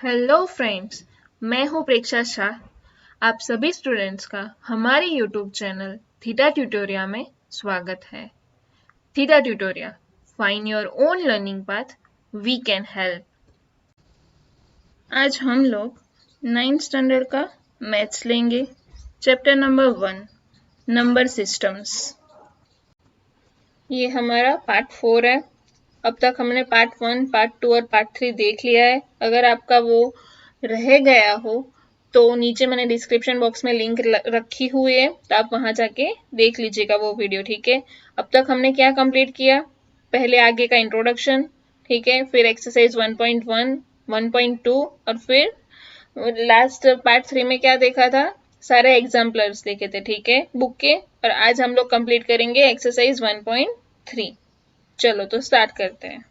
Hello friends, मैं हूँ प्रेक्षा शाह। आप सभी स्टूडेंट्स का हमारे यूट्यूब चैनल थीटा ट्यूटोरिया में स्वागत है। Theta Tutoria, find your own learning path, we can help. आज हम लोग 9th स्टैंडर्ड का मैथ्स लेंगे। Chapter number 1, number systems. ये हमारा पार्ट 4 है। अब तक हमने पार्ट 1, पार्ट 2 और पार्ट 3 देख लिया है। अगर आपका वो रह गया हो तो नीचे मैंने डिस्क्रिप्शन बॉक्स में लिंक रखी हुई है, तो आप वहां जाके देख लीजिएगा वो वीडियो। ठीक है, अब तक हमने क्या कंप्लीट किया? पहले आगे का इंट्रोडक्शन, ठीक है, फिर एक्सरसाइज 1.1, 1.2 और फिर लास्ट पार्ट 3 में क्या देखा था? सारे एग्जाम्पलर्स देखे थे, ठीक है, बुक के। और आज हम लोग कंप्लीट करेंगे एक्सरसाइज 1.3। चलो तो स्टार्ट करते हैं।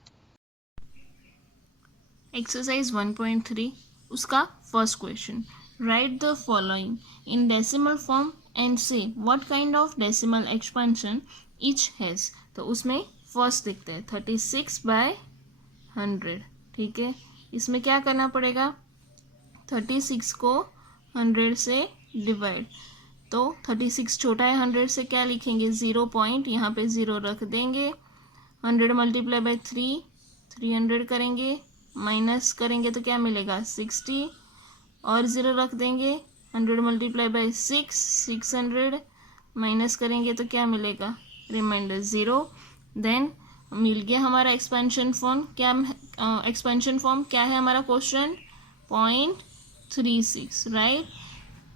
एक्सरसाइज 1.3, उसका first question, write the following in decimal form and say what kind of decimal expansion each has. तो उसमें फर्स्ट देखते हैं 36/100। ठीक है, इसमें क्या करना पड़ेगा? 36 को 100 से डिवाइड। तो 36 छोटा है 100 से, क्या लिखेंगे? 0 पॉइंट, यहाँ पे 0 रख देंगे। 100 मल्टीप्लाई बाई 300 करेंगे, माइनस करेंगे तो क्या मिलेगा? 60 और 0 रख देंगे। 100 मल्टीप्लाई बाई 600 माइनस करेंगे तो क्या मिलेगा? रिमाइंडर 0। देन मिल गया हमारा एक्सपेंशन फॉर्म। क्या एक्सपेंशन फॉर्म क्या है हमारा? Question 0.36, right.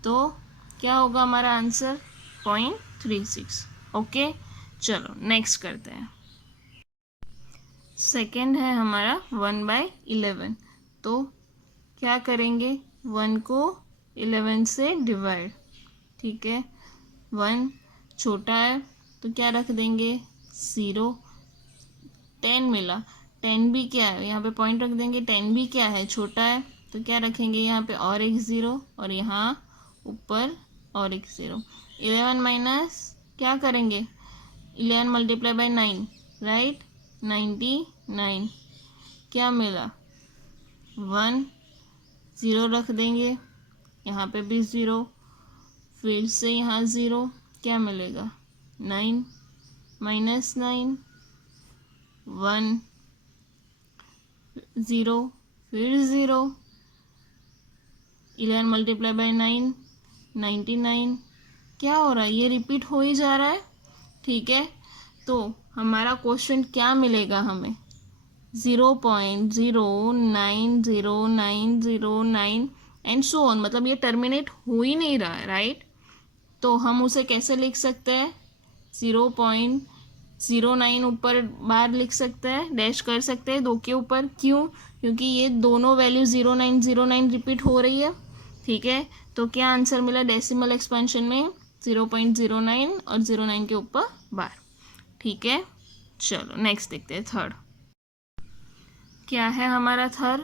तो क्या होगा हमारा आंसर? 0.36। ओके, चलो नेक्स्ट करते हैं। सेकेंड है हमारा 1/11। तो क्या करेंगे? 1 को 11 से डिवाइड। ठीक है, 1 छोटा है तो क्या रख देंगे? 0। 10 मिला, 10 भी क्या है? यहाँ पे पॉइंट रख देंगे। 10 भी क्या है? छोटा है, तो क्या रखेंगे? यहाँ पे और एक 0 और यहाँ ऊपर और एक 0। 11 माइनस क्या करेंगे? 11 मल्टीप्लाई बाई 9, राइट, 99। क्या मिला? 1, 0 रख देंगे, यहाँ पे भी 0, फिर से यहाँ 0, क्या मिलेगा? 9 माइनस 9, 1, 0, फिर 0। 11 मल्टीप्लाई बाई 9, 99। क्या हो रहा है? ये रिपीट हो ही जा रहा है। ठीक है, तो हमारा क्वेश्चन क्या मिलेगा हमें? 0.09009 एंड सो ऑन, मतलब ये टर्मिनेट हो ही नहीं रहा है, राइट। तो हम उसे कैसे लिख सकते हैं? 0.09 ऊपर बार लिख सकते हैं, डैश कर सकते हैं 2 के ऊपर। क्यों? क्योंकि ये दोनों वैल्यू 0909 रिपीट हो रही है। ठीक है, तो क्या आंसर मिला डेसिमल एक्सपेंशन में? 0.09 और 09 के ऊपर बार। ठीक है, चलो नेक्स्ट देखते हैं थर्ड। क्या है हमारा थर्ड?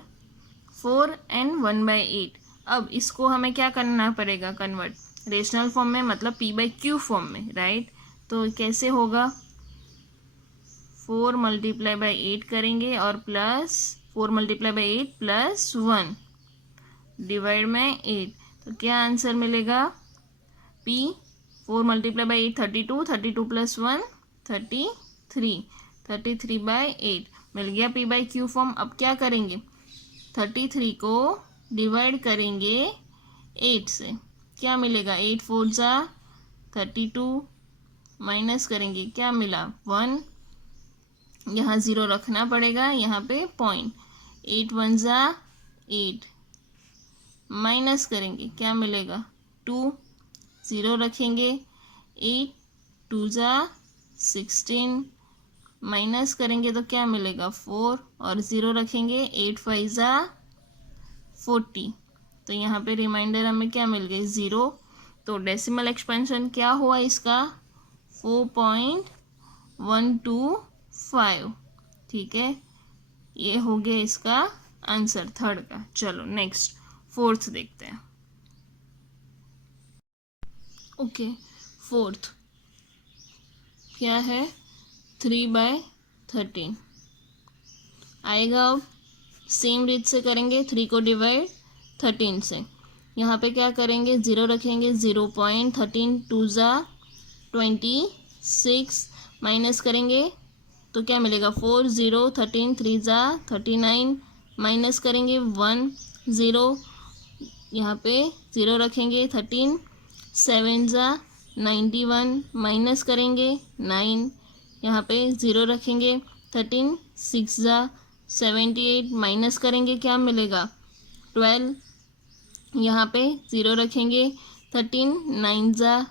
4 एंड 1/8। अब इसको हमें क्या करना पड़ेगा? कन्वर्ट रेशनल फॉर्म में, मतलब p/q फॉर्म में, राइट। तो कैसे होगा? 4 मल्टीप्लाई बाई 8 करेंगे और plus 4 multiply by 8 plus 1 divide में 8। तो क्या आंसर मिलेगा? p 4 मल्टीप्लाई बाई 8 32, 32 प्लस 1 33, 33/8 मिल गया p/q फॉर्म। अब क्या करेंगे? 33 को डिवाइड करेंगे 8 से, क्या मिलेगा? 8 4 जा 32, माइनस करेंगे, क्या मिला? 1। यहाँ 0 रखना पड़ेगा, यहाँ पे पॉइंट। 8 1 जा 8, माइनस करेंगे, क्या मिलेगा? 2। 0 रखेंगे, 8 2 जा 16, माइनस करेंगे तो क्या मिलेगा? 4 और 0 रखेंगे, 8 5 जा 40। तो यहाँ पे रिमाइंडर हमें क्या मिल गई? 0। तो डेसिमल एक्सपेंशन क्या हुआ इसका? 4.125। ठीक है, ये हो गया इसका आंसर थर्ड का। चलो नेक्स्ट फोर्थ देखते हैं। ओके, फोर्थ क्या है? 3/13 आएगा। अब सेम रीत से करेंगे, 3 को डिवाइड 13 से। यहाँ पे क्या करेंगे, 0 रखेंगे, 0.13 2 ज़ा 26, माइनस करेंगे तो क्या मिलेगा 4, 0 13 3 ज़ा 39, माइनस करेंगे 1 0, यहाँ पे 0 रखेंगे, 13 7 ज़ा 91, माइनस करेंगे 9, यहाँ पे 0 रखेंगे, 13 6 ज़ा 78, माइनस करेंगे क्या मिलेगा 12, यहाँ पे 0 रखेंगे, 13 9 ज़ा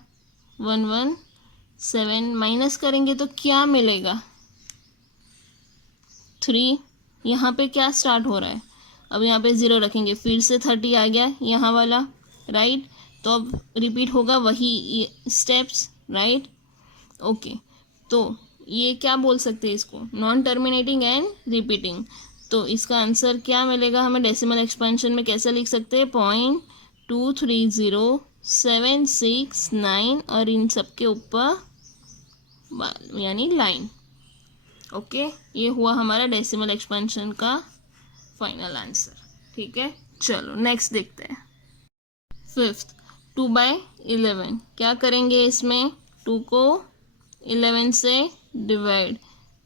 117, माइनस करेंगे तो क्या मिलेगा 3। यहाँ पे क्या स्टार्ट हो रहा है, अब यहाँ पे 0 रखेंगे, फिर से 30 आ गया यहाँ वाला, राइट। तो अब रिपीट होगा वही स्टेप्स, राइट। ओके, तो ये क्या बोल सकते हैं इसको, नॉन टर्मिनेटिंग एंड रिपीटिंग। तो इसका आंसर क्या मिलेगा हमें, डेसिमल एक्सपेंशन में कैसे लिख सकते हैं, 0.230769 और इन सब के ऊपर यानी लाइन। ओके, ये हुआ हमारा डेसिमल एक्सपेंशन का फाइनल आंसर। ठीक है, चलो नेक्स्ट देखते हैं। 5th 2/11, क्या करेंगे इसमें, 2 को 11 से डिवाइड,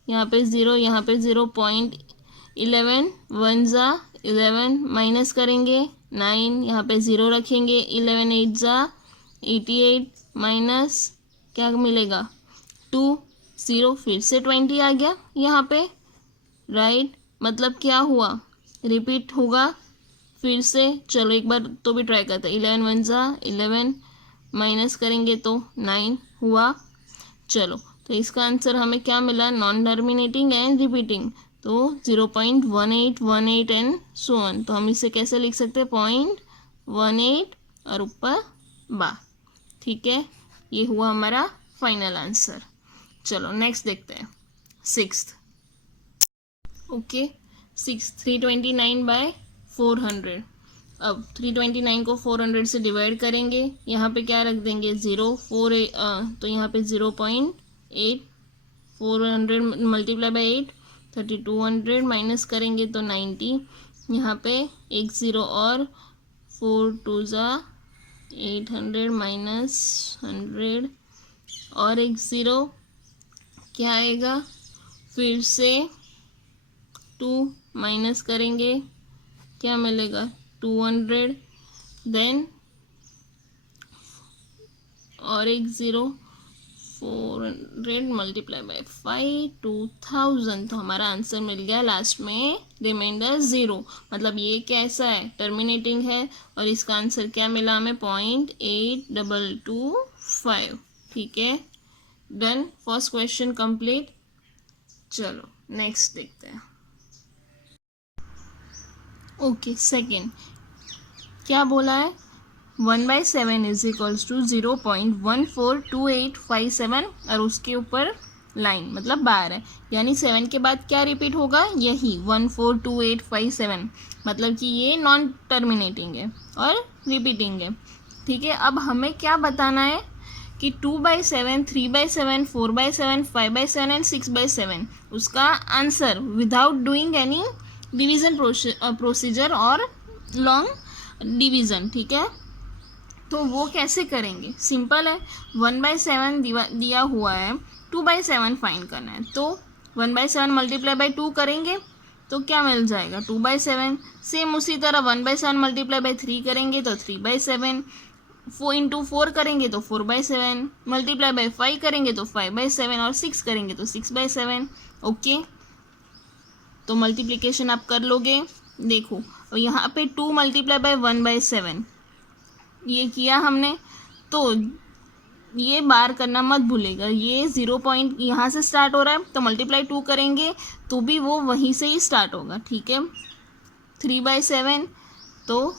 यहाँ पे 0, यहाँ पे 0.11 1 ज़ा 11, माइनस करेंगे 9, यहाँ पे 0 रखेंगे, 11 8 ज़ा 88, माइनस क्या मिलेगा 2 0, फिर से 20 आ गया यहाँ पे, राइट। मतलब क्या हुआ, रिपीट होगा फिर से। चलो एक बार तो भी ट्राई करते हैं, 11 1 ज़ा 11, माइनस करेंगे तो 9 हुआ। चलो, तो इसका आंसर हमें क्या मिला, नॉन टर्मिनेटिंग एंड रिपीटिंग, तो 0.1818 एंड सो ऑन। तो हम इसे कैसे लिख सकते हैं, 0.18 और ऊपर बा। ठीक है, ये हुआ हमारा फाइनल आंसर। चलो नेक्स्ट देखते हैं, 6th। ओके, 6 329/400। अब 329 को 400 से डिवाइड करेंगे, यहाँ पे क्या रख देंगे 0 4 तो यहाँ पे 0.8, 400 मल्टीप्लाई बाई 8 3200, माइनस करेंगे तो 90, यहाँ पे एक 0 और 4 2 ज़ा 800 माइनस 100 और एक 0, क्या आएगा फिर से 2 माइनस करेंगे क्या मिलेगा 200, देन और एक 0 400 मल्टीप्लाई बाई 5 2000। तो हमारा आंसर मिल गया लास्ट में रिमाइंडर 0। मतलब ये कैसा है, टर्मिनेटिंग है, और इसका आंसर क्या मिला हमें 0.8225। ठीक है, डन, फर्स्ट क्वेश्चन कंप्लीट। चलो नेक्स्ट देखते हैं। ओके, सेकेंड क्या बोला है, 1/7 इज इक्वल्स टू 0.142857 और उसके ऊपर लाइन मतलब बार है, यानी 7 के बाद क्या रिपीट होगा, यही 142857। मतलब कि ये नॉन टर्मिनेटिंग है और रिपीटिंग है। ठीक है, अब हमें क्या बताना है कि 2/7 3/7 4/7 5/7 एंड 6/7 उसका answer without doing any division procedure और लॉन्ग डिवीज़न। ठीक है, तो वो कैसे करेंगे, सिंपल है, 1/7 दिया हुआ है, 2/7 फाइंड करना है, तो 1/7 मल्टीप्लाई बाई 2 करेंगे तो क्या मिल जाएगा 2/7। सेम उसी तरह 1/7 मल्टीप्लाई बाई 3 करेंगे तो 3/7, 4 इंटू 4 करेंगे तो 4/7, मल्टीप्लाई बाई 5 करेंगे तो 5/7 और 6 करेंगे तो 6/7। ओके, तो मल्टीप्लिकेशन आप कर लोगे, देखो और यहाँ पे 2 मल्टीप्लाई बाई 1/7 ये किया हमने, तो ये बार करना मत भूलेगा, ये 0 पॉइंट यहाँ से स्टार्ट हो रहा है तो मल्टीप्लाई 2 करेंगे तो भी वो वहीं से ही स्टार्ट होगा। ठीक है, 3/7 तो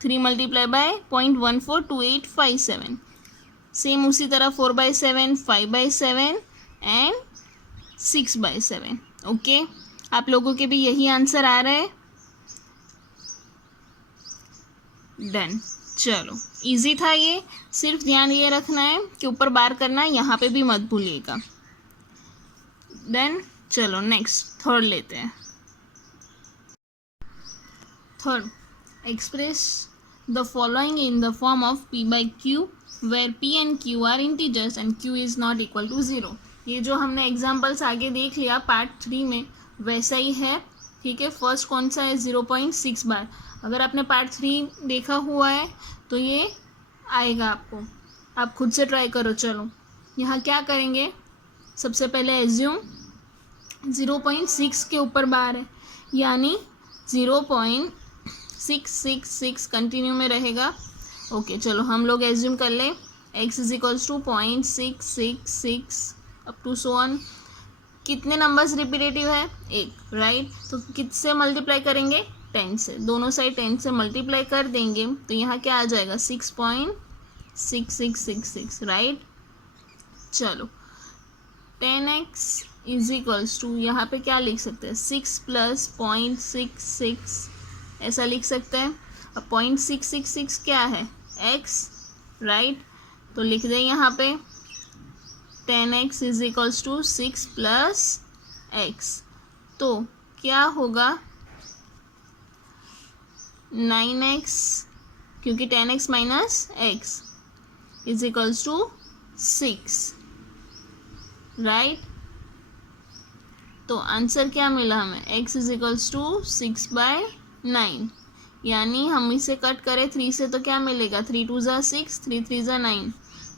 3 मल्टीप्लाई बाय 0.142857, सेम उसी तरह 4/7 5/7 एंड 6/7। ओके, आप लोगों के भी यही आंसर आ रहा है, डन। चलो इजी था ये, सिर्फ ध्यान ये रखना है कि ऊपर बार करना है, यहाँ पे भी मत भूलिएगा। देन चलो नेक्स्ट थर्ड लेते हैं। Third, express the following in the form of p by q where p and q are integers and q is not equal to 0। ये जो हमने एग्जाम्पल्स आगे देख लिया पार्ट 3 में वैसा ही है, ठीक है। फर्स्ट कौन सा है, 0.6 बार। अगर आपने पार्ट 3 देखा हुआ है तो ये आएगा आपको, आप खुद से ट्राई करो। चलो यहाँ क्या करेंगे, सबसे पहले एज्यूम 0.6 के ऊपर बार है, यानी 0.666 कंटिन्यू में रहेगा। ओके चलो हम लोग एज्यूम कर ले x is equals to 0.666 up to so on. कितने नंबर्स रिपीटेटिव है, एक, राइट। तो किससे मल्टीप्लाई करेंगे, 10 से, दोनों साइड 10 से मल्टीप्लाई कर देंगे तो यहाँ क्या आ जाएगा, 6.6666, राइट। चलो 10x इज इक्वल्स टू, यहाँ पे क्या लिख सकते हैं, 6 प्लस 0.66 ऐसा लिख सकते हैं। अब 0.666 क्या है, x, राइट। तो लिख दें यहाँ पे 10x is equals to 6 plus x, तो क्या होगा 9x, क्योंकि 10x minus x is equals to 6, right. तो आंसर क्या मिला हमें, x इज इक्वल्स टू 6/9, यानी हम इसे कट करें 3 से तो क्या मिलेगा, 3 2 ज़ा 6, 3 3 ज़ा 9,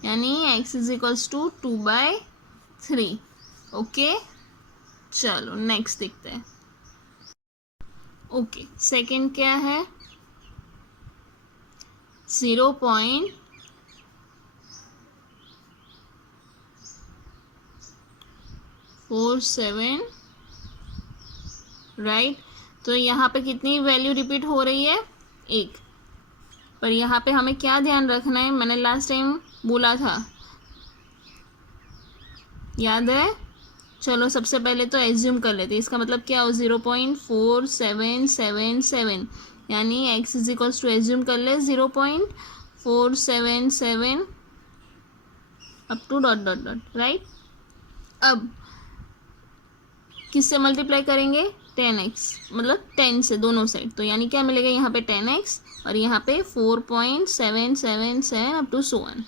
यानी x is equals to 2/3। Okay चलो नेक्स्ट देखते हैं। ओके सेकंड क्या है, 0.47, राइट। तो यहाँ पे कितनी वैल्यू रिपीट हो रही है, एक। पर यहाँ पे हमें क्या ध्यान रखना है, मैंने लास्ट टाइम बोला था, याद है। चलो सबसे पहले तो एज्यूम कर लेते हैं, इसका मतलब क्या हो, 0.4777, यानी x is equals to, assume कर ले 0.477 up to dot dot dot, right. अब किससे मल्टीप्लाई करेंगे, 10x, मतलब 10 से दोनों साइड, तो यानी क्या मिलेगा यहाँ पे 10x और यहाँ पे 4.777 अप टू सो ऑन।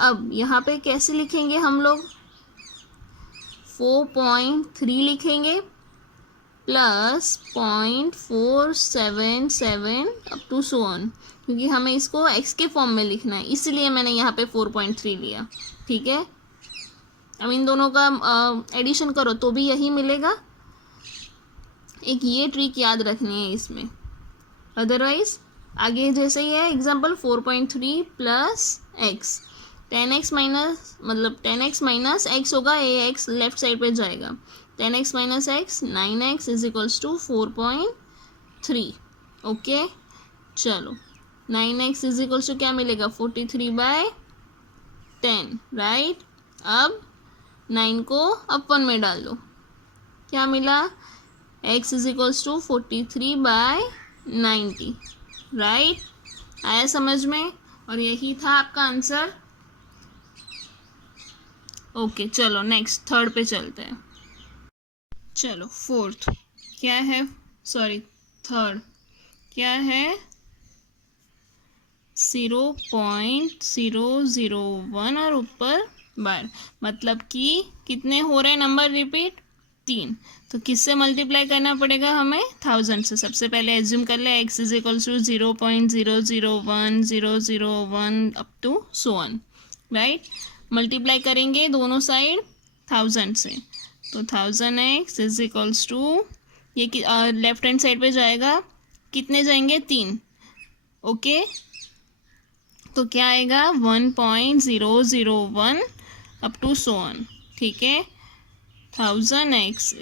अब यहाँ पे कैसे लिखेंगे हम लोग, 4.3 लिखेंगे plus 0.477 up to so on, क्योंकि हमें इसको x के फॉर्म में लिखना है, इसलिए मैंने यहाँ पे 4.3 लिया, ठीक है। अब इन दोनों का एडिशन करो तो भी यही मिलेगा। एक ये ट्रिक याद रखनी है इसमें, अदरवाइज आगे जैसे ही है example 4.3 plus x, 10x minus, मतलब 10x माइनस एक्स होगा, ax लेफ्ट साइड पे जाएगा, 10x minus x 9x is equals to 4.3। Okay चलो 9x इज इक्वल्स टू क्या मिलेगा, 43/10, राइट। अब 9 को अपन में डाल दो, क्या मिला, x is equals to 43/90, right. आया समझ में, और यही था आपका आंसर। ओके चलो नेक्स्ट थर्ड पे चलते हैं। चलो फोर्थ क्या है, सॉरी थर्ड क्या है, 0.001 और ऊपर बार, मतलब कि कितने हो रहे नंबर रिपीट, 3। तो किससे मल्टीप्लाई करना पड़ेगा हमें, 1000 से। सबसे पहले एज्यूम कर ले x is equals to 0.001001 up to so on, right. Multiply करेंगे दोनों साइड 1000 से, तो 1000x इज इक्वल्स टू, ये लेफ्ट हैंड साइड पे जाएगा, कितने जाएंगे, 3, ओके। तो क्या आएगा 1.001 अप टू सो ऑन, ठीक है। 1000x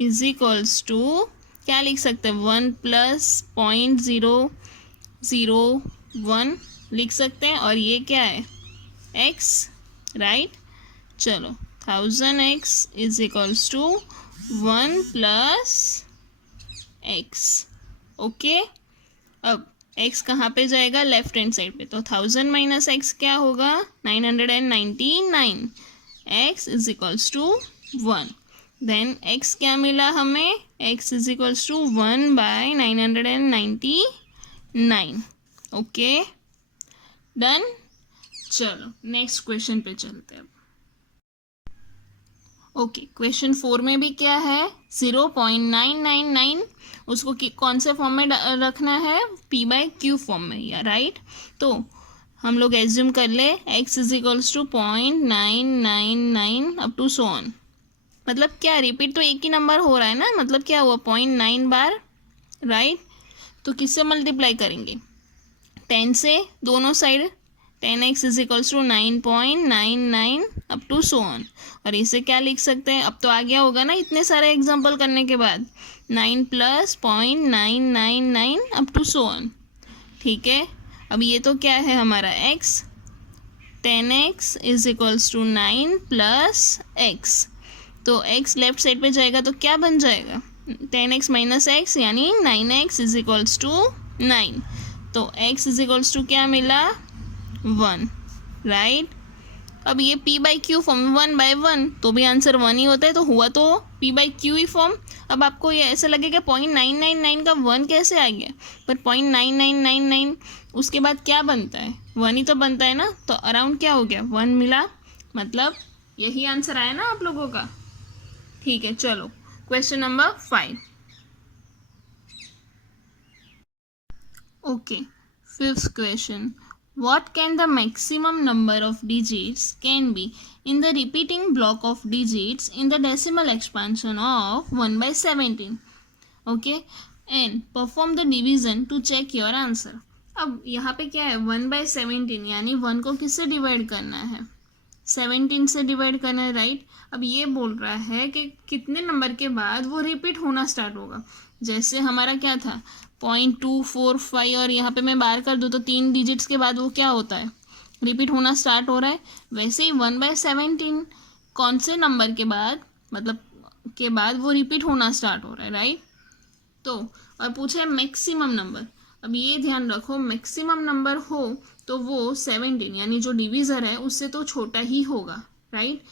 इज इक्वल्स टू क्या लिख सकते हैं, 1 प्लस 0.001 लिख सकते हैं, और ये क्या है, x, राइट। चलो 1000x is equals to 1 plus x, okay. अब x कहाँ पे जाएगा, लेफ्ट हैंड साइड पे, तो 1000 माइनस x क्या होगा, 999, x is equals to 1। Then x क्या मिला हमें, x is equals to 1/999। Okay done. चलो नेक्स्ट क्वेश्चन पे चलते हैं। ओके क्वेश्चन 4 में भी क्या है, 0.999 उसको कौन से फॉर्म में रखना है, p/q फॉर्म में, या राइट। तो हम लोग एज्यूम कर ले x is equals to 0.999 up to so on. मतलब क्या, रिपीट तो एक ही नंबर हो रहा है ना, मतलब क्या हुआ 0.9 बार, राइट। तो किससे मल्टीप्लाई करेंगे, 10 से दोनों side, 10x is equals to 9.99 up to so on. और इसे क्या लिख सकते हैं, अब तो आ गया होगा ना इतने सारे एग्जाम्पल करने के बाद, 9 plus 0.999 up to so on. ठीक है, अब ये तो क्या है हमारा x, 10x is equals to 9 plus x। तो x लेफ्ट साइड पे जाएगा तो क्या बन जाएगा, 10x माइनस x यानी 9x इज इक्वल्स टू 9। तो x इज इक्वल्स टू क्या मिला, 1, राइट। अब ये p/q फॉर्म 1/1 तो भी आंसर 1 ही होता है, तो हुआ तो p/q ही फॉर्म। अब आपको ये ऐसा लगेगा 0.999 का 1 कैसे आ गया, पर 0.9999 उसके बाद क्या बनता है, 1 ही तो बनता है ना, तो अराउंड क्या हो गया 1 मिला, मतलब यही आंसर आया ना आप लोगों का। ठीक है चलो question number 5। Okay fifth question, what can the maximum number of digits can be in the repeating block of digits in the decimal expansion of 1/17, okay, and perform the division to check your answer। अब यहाँ पे क्या है 1/17 यानी 1 को किससे divide करना है, 17 से डिवाइड करना है, राइट। अब ये बोल रहा है कि कितने नंबर के बाद वो रिपीट होना स्टार्ट होगा। जैसे हमारा क्या था 0.245 और यहाँ पे मैं बार कर दूँ तो 3 डिजिट्स के बाद वो क्या होता है, रिपीट होना स्टार्ट हो रहा है। वैसे ही 1/17 कौन से नंबर के बाद, मतलब के बाद वो रिपीट होना स्टार्ट हो रहा है, राइट। तो और पूछा है मैक्सिमम नंबर। अब ये ध्यान रखो मैक्सिमम नंबर हो तो वो 17 यानी जो डिवीज़र है उससे तो छोटा ही होगा, राइट।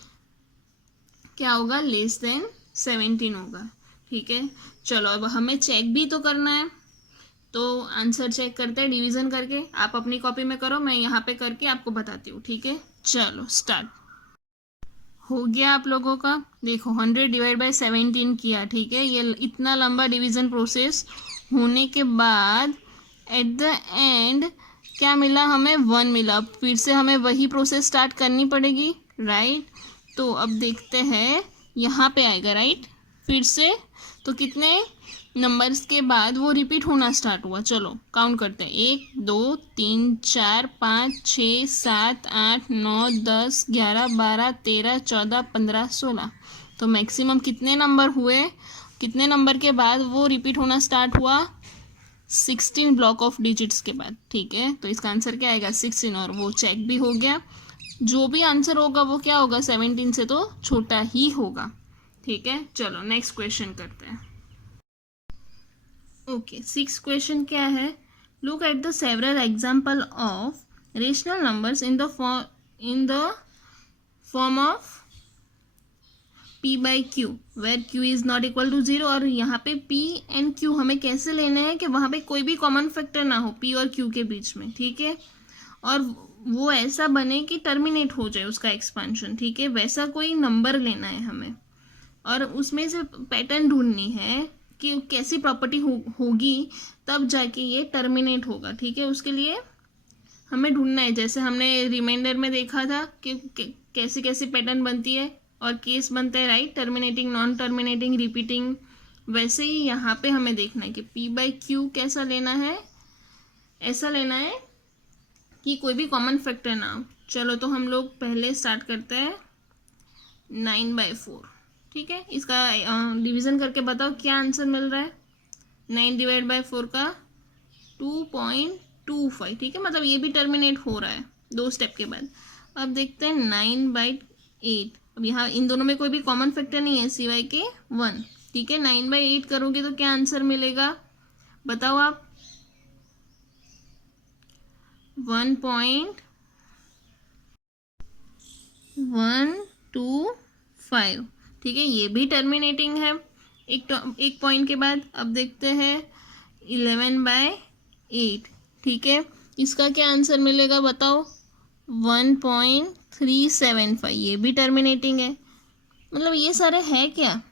क्या होगा, लेस देन 17 होगा। ठीक है चलो अब हमें चेक भी तो करना है, तो आंसर चेक करते हैं डिवीज़न करके। आप अपनी कॉपी में करो, मैं यहाँ पे करके आपको बताती हूँ। ठीक है चलो स्टार्ट। हो गया आप लोगों का, देखो 100/17 किया, ठीक है। ये इतना लंबा डिवीज़न प्रोसेस होने के बाद एट द एंड क्या मिला हमें, 1 मिला। अब फिर से हमें वही प्रोसेस स्टार्ट करनी पड़ेगी, राइट। तो अब देखते हैं यहाँ पे आएगा, राइट, फिर से। तो कितने नंबर्स के बाद वो रिपीट होना स्टार्ट हुआ, चलो काउंट करते हैं, 1 2 3 4 5 6 7 8 9 10 11 12 13 14 15 16। तो मैक्सिमम कितने नंबर हुए, कितने नंबर के बाद वो रिपीट होना स्टार्ट हुआ, 16 ब्लॉक ऑफ डिजिट्स के बाद। ठीक है तो इसका आंसर क्या आएगा 16, और वो चेक भी हो गया। जो भी आंसर होगा वो क्या होगा, 17 से तो छोटा ही होगा। ठीक है चलो नेक्स्ट क्वेश्चन करते हैं। ओके 6 क्वेश्चन क्या है, look at the several example of rational numbers in the form of p/q where q is not equal to 0। और यहाँ पे p एंड q हमें कैसे लेने हैं कि वहाँ पे कोई भी कॉमन फैक्टर ना हो p और q के बीच में, ठीक है। और वो ऐसा बने कि टर्मिनेट हो जाए उसका एक्सपांशन, ठीक है, वैसा कोई नंबर लेना है हमें। और उसमें से पैटर्न ढूंढनी है कि कैसी प्रॉपर्टी होगी तब जाके ये टर्मिनेट होगा, ठीक है। उसके लिए हमें ढूंढना है, जैसे हमने रिमाइंडर में देखा था कि कैसी कैसी पैटर्न बनती है और केस बनता है, right, terminating, non terminating, repeating. वैसे ही यहाँ पे हमें देखना है कि p/q कैसा लेना है, ऐसा लेना है कि कोई भी कॉमन फैक्टर ना हो। चलो तो हम लोग पहले स्टार्ट करते हैं 9/4, ठीक है। इसका डिवीज़न करके बताओ क्या आंसर मिल रहा है, 9/4 का 2.25, ठीक है, मतलब ये भी टर्मिनेट हो रहा है 2 स्टेप के बाद। अब देखते हैं 9/8। अब यहाँ इन दोनों में कोई भी कॉमन फैक्टर नहीं है सिवाय के 1, ठीक है। 9/8 करोगे तो क्या आंसर मिलेगा बताओ आप, 1.125, ठीक है, ये भी टर्मिनेटिंग है एक पॉइंट के बाद। अब देखते हैं 11/8, ठीक है, इसका क्या आंसर मिलेगा बताओ? 1.375, ये भी टर्मिनेटिंग है। मतलब ये सारे है क्या?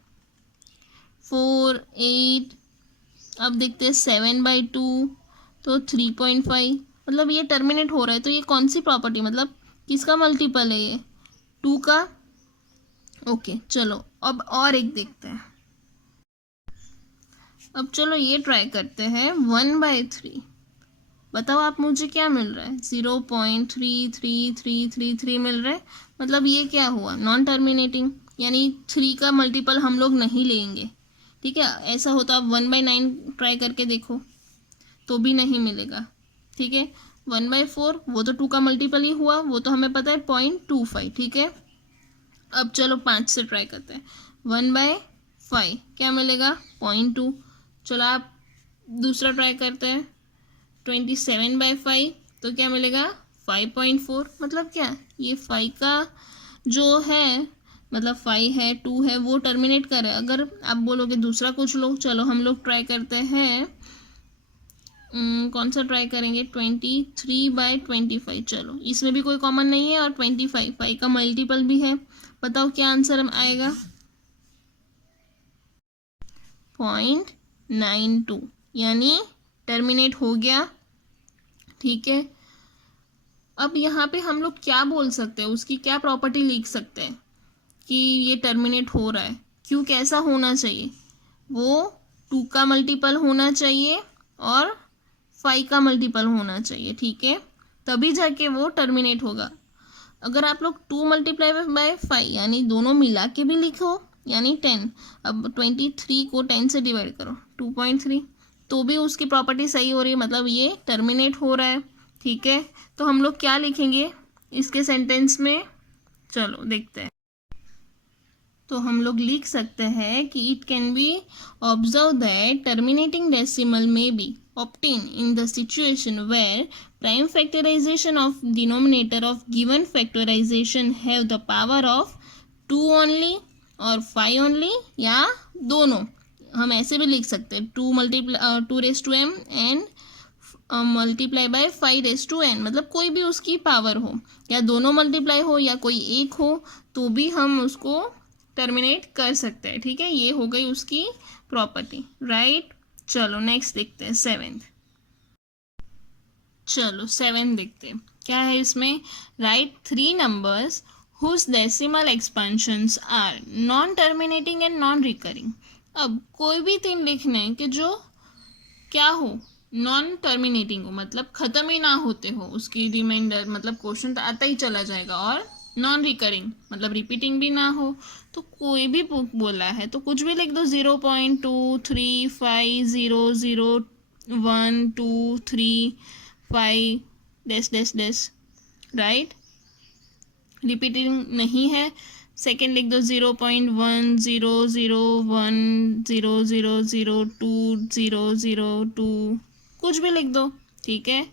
4, 8, अब देखते हैं 7/2, तो 3.5, मतलब ये टर्मिनेट हो रहा है। तो ये कौन सी प्रॉपर्टी, मतलब किसका मल्टीपल है ये? 2 का। ओके चलो अब और एक देखते हैं। अब चलो ये ट्राई करते हैं 1/3। बताओ आप मुझे क्या मिल रहा है? 0.33333 मिल रहा है। मतलब ये क्या हुआ? नॉन टर्मिनेटिंग, यानी 3 का मल्टीपल हम लोग नहीं लेंगे। ठीक है, ऐसा होता आप 1/9 ट्राई करके देखो तो भी नहीं मिलेगा। ठीक है, 1/4 वो तो 2 का मल्टीपल ही हुआ, वो तो हमें पता है 0.25। ठीक है, अब चलो 5 से ट्राई करते हैं। 1/5 क्या मिलेगा? 0.2। चलो आप दूसरा ट्राई करते हैं। 27/5 तो क्या मिलेगा? 5.4। मतलब क्या, ये 5 का जो है, मतलब 5 है 2 है वो टर्मिनेट कर रहा है। अगर आप बोलोगे दूसरा कुछ लो, चलो हम लोग ट्राई करते हैं। कौन सा ट्राई करेंगे? 23/25। चलो इसमें भी कोई कॉमन नहीं है और 25 5 का मल्टीपल भी है। बताओ क्या आंसर आएगा? 0.92, यानी टर्मिनेट हो गया। ठीक है, अब यहाँ पे हम लोग क्या बोल सकते हैं, उसकी क्या प्रॉपर्टी लिख सकते हैं कि ये टर्मिनेट हो रहा है? क्यों, कैसा होना चाहिए? वो 2 का मल्टीपल होना चाहिए और 5 का मल्टीपल होना चाहिए। ठीक है, तभी जाके वो टर्मिनेट होगा। अगर आप लोग 2 × 5 यानी दोनों मिला के भी लिखो, यानी 10, अब 23 को 10 से डिवाइड करो, 2.3, तो भी उसकी प्रॉपर्टी सही हो रही है, मतलब ये टर्मिनेट हो रहा है। ठीक है, तो हम लोग क्या लिखेंगे इसके सेंटेंस में? चलो देखते हैं। तो हम लोग लिख सकते हैं कि it can be observe that terminating decimal में B obtained in the situation where prime factorization of denominator of given factorization have the power of 2 only और 5 only, या दोनों। हम ऐसे भी लिख सकते हैं 2 एंड मल्टीप्लाई बाय 5 मतलब कोई भी उसकी पावर हो, या दोनों मल्टीप्लाई हो या कोई एक हो, तो भी हम उसको टर्मिनेट कर सकते हैं। ठीक है, ये हो गई उसकी प्रॉपर्टी, राइट। चलो नेक्स्ट देखते हैं 7th। चलो 7th देखते हैं क्या है इसमें। Right 3 numbers whose decimal expansions are non terminating and non recurring. अब कोई भी 3 लिखने कि जो क्या हो, नॉन टर्मिनेटिंग हो, मतलब खत्म ही ना होते हो, उसकी रिमाइंडर मतलब क्वेश्चन तो आता ही चला जाएगा, और नॉन रिकरिंग मतलब रिपीटिंग भी ना हो। तो कोई भी बुक बोला है तो कुछ भी लिख दो, 0.2350123 dash dash dash, right. Repeating नहीं है। सेकेंड लिख दो 0.100100020002, कुछ भी लिख दो। ठीक है,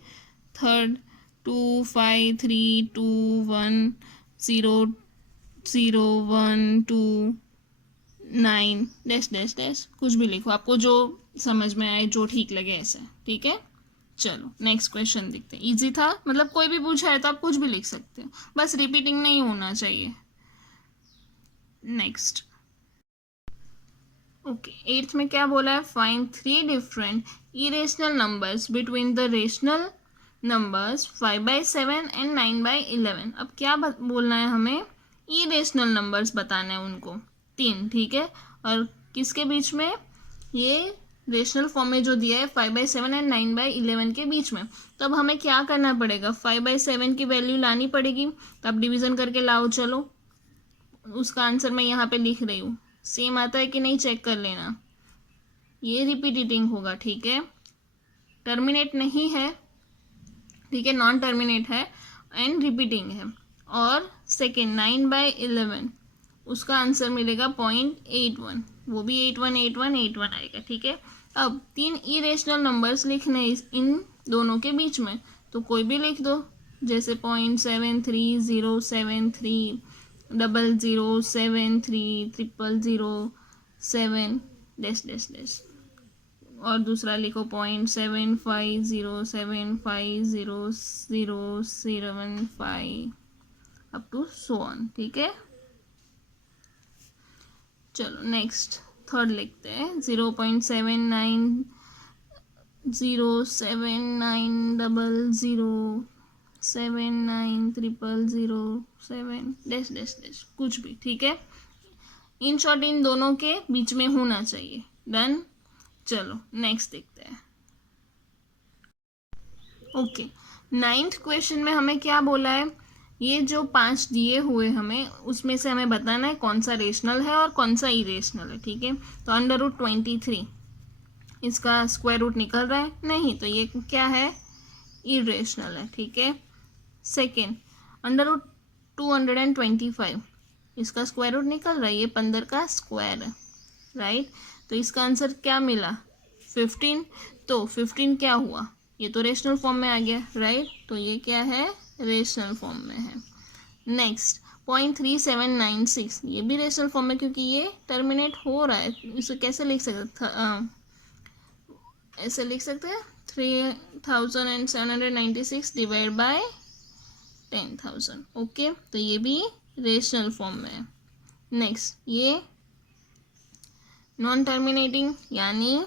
थर्ड 25321000129 डैश डैश डैश, कुछ भी लिखो, आपको जो समझ में आए, जो ठीक लगे ऐसा। ठीक है, चलो नेक्स्ट क्वेश्चन देखते हैं। इजी था, मतलब कोई भी पूछा है तो आप कुछ भी लिख सकते हो, बस रिपीटिंग नहीं होना चाहिए। नेक्स्ट ओके 8th में क्या बोला है? Find 3 different irrational numbers between the rational numbers 5/7 and 9/11। अब क्या बोलना है हमें? इरेशनल नंबर्स बताना है उनको 3। ठीक है, और किसके बीच में? ये रेशनल फॉर्म में जो दिया है 5/7 एंड 9/11 के बीच में। तो अब हमें क्या करना पड़ेगा? 5/7 की वैल्यू लानी पड़ेगी, तो आप डिवीज़न करके लाओ। चलो उसका आंसर मैं यहाँ पे लिख रही हूँ, सेम आता है कि नहीं चेक कर लेना। ये रिपीटिंग होगा, ठीक है, टर्मिनेट नहीं है, ठीक है, नॉन टर्मिनेट है एंड रिपीटिंग है। और सेकेंड 9/11, उसका आंसर मिलेगा 0.81, वो भी 818181 आएगा। ठीक है, अब 3 इरेशनल नंबर्स लिखने इन दोनों के बीच में, तो कोई भी लिख दो, जैसे 0.73073 00730007 डैश डैश डैश, और दूसरा लिखो 0.7507500075 अप टू सो ऑन। ठीक है, चलो नेक्स्ट थर्ड लिखते हैं 0.790790790007 डैश डैश डैश कुछ भी। ठीक है, इन शॉर्ट इन दोनों के बीच में होना चाहिए। डन, चलो नेक्स्ट देखते हैं। ओके, 9th क्वेश्चन में हमें क्या बोला है, ये जो 5 दिए हुए हमें उसमें से हमें बताना है कौन सा रेशनल है और कौन सा इरेशनल है। ठीक है, तो √23 इसका स्क्वायर रूट निकल रहा है नहीं, तो ये क्या है, इरेशनल है। ठीक है, सेकेंड √225 इसका स्क्वायर रूट निकल रहा है, ये 15 का स्क्वायर है, राइट। तो इसका आंसर क्या मिला, 15। तो 15 क्या हुआ, ये तो रेशनल फॉर्म में आ गया, राइट। तो ये क्या है, रेशनल फॉर्म में है। नेक्स्ट 0.3796 ये भी रेशनल फॉर्म में, क्योंकि ये टर्मिनेट हो रहा है। इसे कैसे लिख सकते, ऐसे लिख सकते हैं 3796 डिवाइड बाय 10,000। ओके, तो ये भी रेशनल फॉर्म में है। नेक्स्ट ये नॉन टर्मिनेटिंग यानी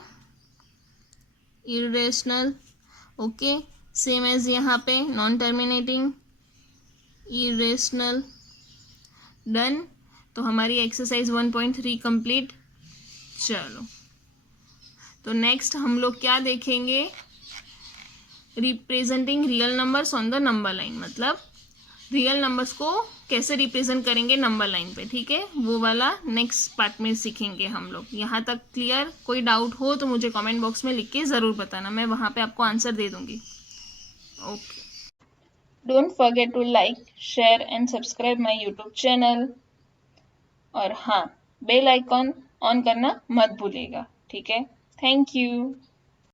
इरेशनल। ओके, सेम एज यहाँ पे नॉन टर्मिनेटिंग इरेशनल। डन, तो हमारी एक्सरसाइज 1.3 कंप्लीट। चलो, तो नेक्स्ट हम लोग क्या देखेंगे, representing real numbers on the number line, मतलब रियल नंबर्स को कैसे रिप्रेजेंट करेंगे नंबर लाइन पे। ठीक है, वो वाला नेक्स्ट पार्ट में सीखेंगे हम लोग। यहाँ तक क्लियर? कोई डाउट हो तो मुझे कमेंट बॉक्स में लिख के ज़रूर बताना, मैं वहाँ पे आपको आंसर दे दूँगी। Okay, don't forget to like, share and subscribe my YouTube channel, और हाँ, बेल आइकॉन ऑन करना मत भूलिएगा। ठीक है, थैंक यू।